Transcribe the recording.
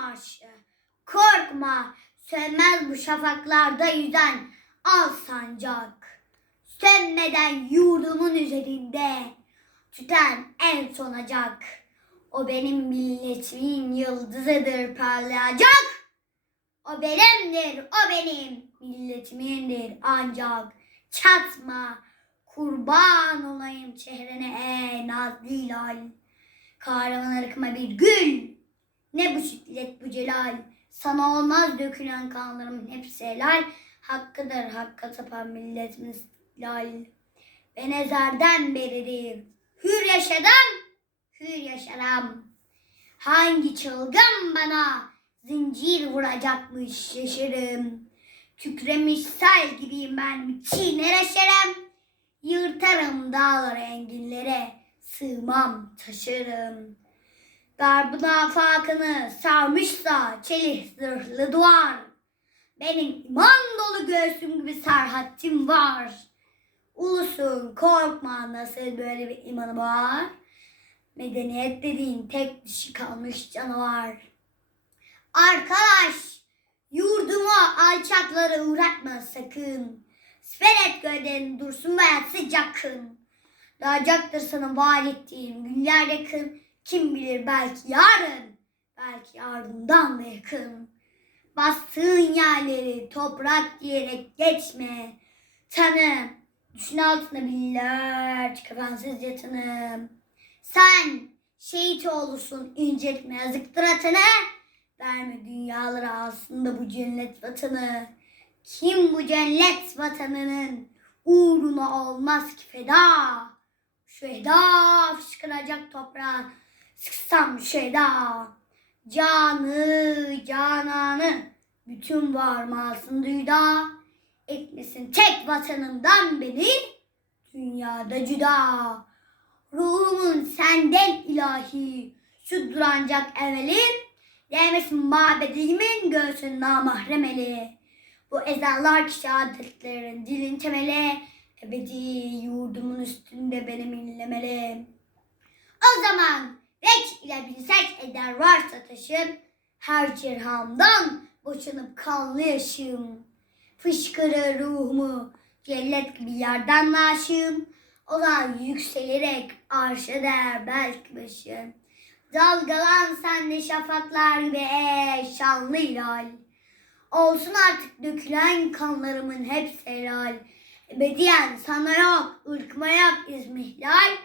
marşı. Korkma, sönmez bu şafaklarda yüzen al sancak. Sönmeden yurdumun üzerinde tüten en sonacak. O benim milletimin yıldızıdır parlayacak. O benimdir, o benim milletimindir ancak. Çatma, kurban olayım çehrene ey nazlı hilal. Kahraman ırkıma bir gül, ne bu şiddet bu celal. Sana olmaz dökülen kanlarımın hepsi helal. Hakkıdır hakka tapan milletimin istiklal. Ben ezelden beridir. Hür yaşadım, hür yaşarım. Hangi çılgın bana zincir vuracakmış şaşırım. Kükremiş sel gibiyim ben çiğner aşarım. Yırtarım dağları enginlere, sığmam taşırım. Darbın afakını sarmışsa çelik zırhlı duvar. Benim iman dolu göğsüm gibi serhattim var. Ulusun korkma nasıl böyle bir imanı var. Medeniyet dediğin tek dişi kalmış canavar. Arkadaş yurdumu alçaklara uğratma sakın. Siper et gövden dursun bayağı sıcakın. Dağacaktır sana vaat ettiğim günler yakın. Kim bilir belki yarın, belki ardından da yakın. Bastığın yerleri toprak diyerek geçme. Tanım, düşün altına biller, kafansız yatanım. Sen şehit oğlusun, incitme yazıktır atını. Verme dünyalara aslında bu cennet vatanı. Kim bu cennet vatanının uğruna olmaz ki feda. Şehda fışkıracak toprağa sıksam şehda. Canı cananı bütün varmasın duyda. Etmesin tek vatanından beni dünyada cüda. Ruhumun senden ilahi şu durancak evelim. Değmesin mabedimin göğsün namahremeli. Bu ezellar ki şehadetlerin dilin temeli. Ebedi yurdumun üstünde benim inlemeli. O zaman reç ile bilsek eder varsa taşım. Her cirhamdan boşanıp kanlı yaşım. Fışkırır ruhumu cellet gibi yerden laşım. O da yükselerek arşa der belki başım. Dalgalan sen de şafaklar gibi ey şanlı hilal. Olsun artık dökülen kanlarımın hepsi helal. Ebediyen sana yok, ırkıma yok izmihlal.